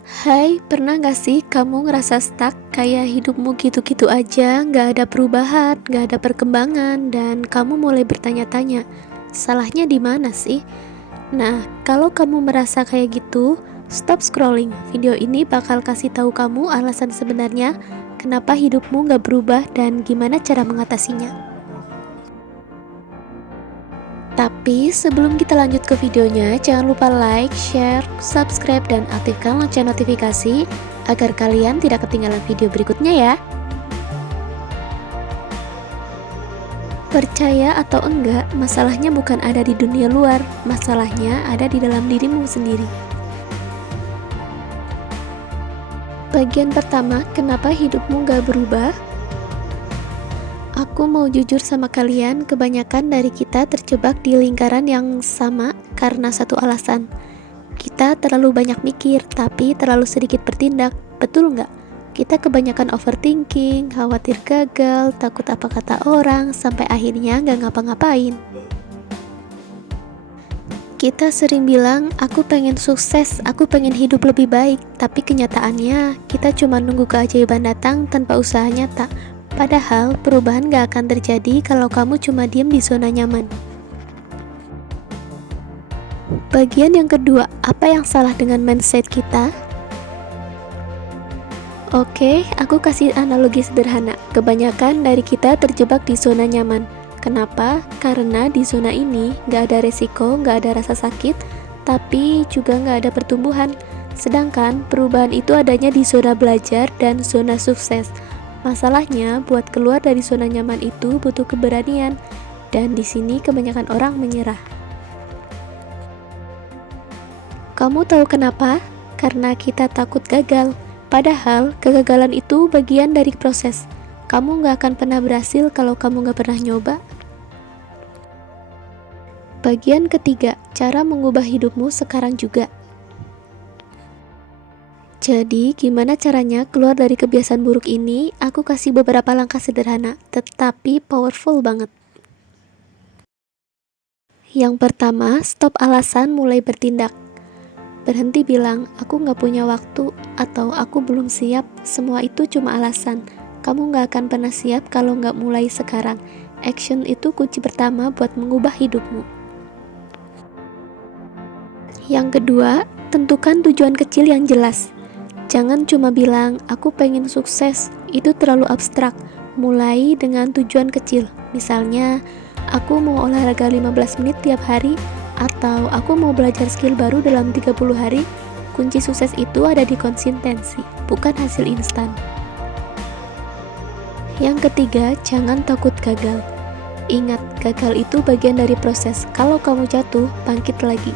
Hai, pernah gak sih kamu ngerasa stuck kayak hidupmu gitu-gitu aja, gak ada perubahan, gak ada perkembangan, dan kamu mulai bertanya-tanya, salahnya di mana sih? Nah, kalau kamu merasa kayak gitu, stop scrolling. Video ini bakal kasih tahu kamu alasan sebenarnya kenapa hidupmu gak berubah dan gimana cara mengatasinya. Tapi sebelum kita lanjut ke videonya, jangan lupa like, share, subscribe, dan aktifkan lonceng notifikasi agar kalian tidak ketinggalan video berikutnya ya. Percaya atau enggak, masalahnya bukan ada di dunia luar, masalahnya ada di dalam dirimu sendiri. Bagian pertama, kenapa hidupmu gak berubah? Aku mau jujur sama kalian, kebanyakan dari kita terjebak di lingkaran yang sama karena satu alasan. Kita terlalu banyak mikir, tapi terlalu sedikit bertindak, betul nggak? Kita kebanyakan overthinking, khawatir gagal, takut apa kata orang, sampai akhirnya nggak ngapa-ngapain. Kita sering bilang, aku pengen sukses, aku pengen hidup lebih baik, tapi kenyataannya, kita cuma nunggu keajaiban datang tanpa usaha nyata. Padahal perubahan gak akan terjadi kalau kamu cuma diam di zona nyaman. Bagian yang kedua, apa yang salah dengan mindset kita? Oke, aku kasih analogi sederhana. Kebanyakan dari kita terjebak di zona nyaman. Kenapa? Karena di zona ini gak ada resiko, gak ada rasa sakit, tapi juga gak ada pertumbuhan. Sedangkan perubahan itu adanya di zona belajar dan zona sukses. Masalahnya, buat keluar dari zona nyaman itu butuh keberanian, dan di sini kebanyakan orang menyerah. Kamu tahu kenapa? Karena kita takut gagal. Padahal, kegagalan itu bagian dari proses. Kamu gak akan pernah berhasil kalau kamu gak pernah nyoba. Bagian ketiga, cara mengubah hidupmu sekarang juga. Jadi, gimana caranya keluar dari kebiasaan buruk ini? Aku kasih beberapa langkah sederhana, tetapi powerful banget. Yang pertama, stop alasan, mulai bertindak. Berhenti bilang, aku gak punya waktu, atau aku belum siap. Semua itu cuma alasan. Kamu gak akan pernah siap kalau gak mulai sekarang. Action itu kunci pertama buat mengubah hidupmu. Yang kedua, tentukan tujuan kecil yang jelas. Jangan cuma bilang, aku pengen sukses, itu terlalu abstrak. Mulai dengan tujuan kecil. Misalnya, aku mau olahraga 15 menit tiap hari, atau aku mau belajar skill baru dalam 30 hari. Kunci sukses itu ada di konsistensi, bukan hasil instan. Yang ketiga, jangan takut gagal. Ingat, gagal itu bagian dari proses. Kalau kamu jatuh, bangkit lagi.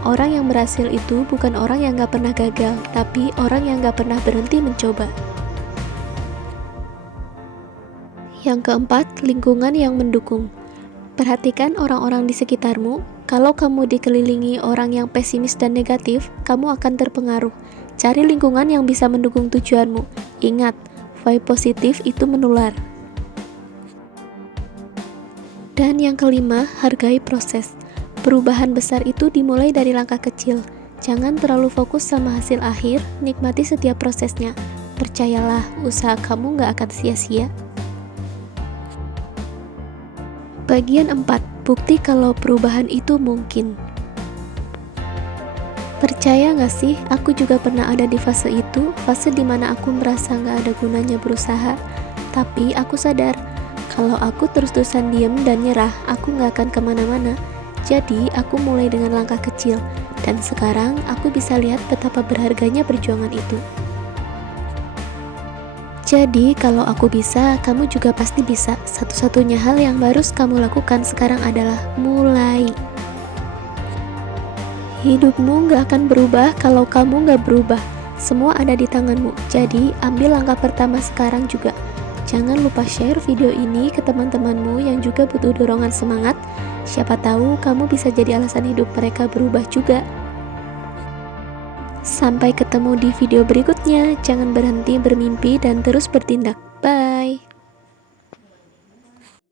Orang yang berhasil itu bukan orang yang gak pernah gagal, tapi orang yang gak pernah berhenti mencoba. Yang keempat, lingkungan yang mendukung. Perhatikan orang-orang di sekitarmu. Kalau kamu dikelilingi orang yang pesimis dan negatif, kamu akan terpengaruh. Cari lingkungan yang bisa mendukung tujuanmu. Ingat, vibe positif itu menular. Dan yang kelima, hargai proses. Perubahan besar itu dimulai dari langkah kecil. Jangan terlalu fokus sama hasil akhir, nikmati setiap prosesnya. Percayalah, usaha kamu gak akan sia-sia. Bagian 4, bukti kalau perubahan itu mungkin. Percaya gak sih, aku juga pernah ada di fase itu, fase dimana aku merasa gak ada gunanya berusaha. Tapi aku sadar, kalau aku terus-terusan diem dan nyerah, aku gak akan kemana-mana. Jadi, aku mulai dengan langkah kecil, dan sekarang aku bisa lihat betapa berharganya perjuangan itu. Jadi, kalau aku bisa, kamu juga pasti bisa. Satu-satunya hal yang harus kamu lakukan sekarang adalah mulai. Hidupmu gak akan berubah kalau kamu gak berubah. Semua ada di tanganmu, jadi ambil langkah pertama sekarang juga. Jangan lupa share video ini ke teman-temanmu yang juga butuh dorongan semangat. Siapa tahu kamu bisa jadi alasan hidup mereka berubah juga. Sampai ketemu di video berikutnya. Jangan berhenti bermimpi dan terus bertindak. Bye.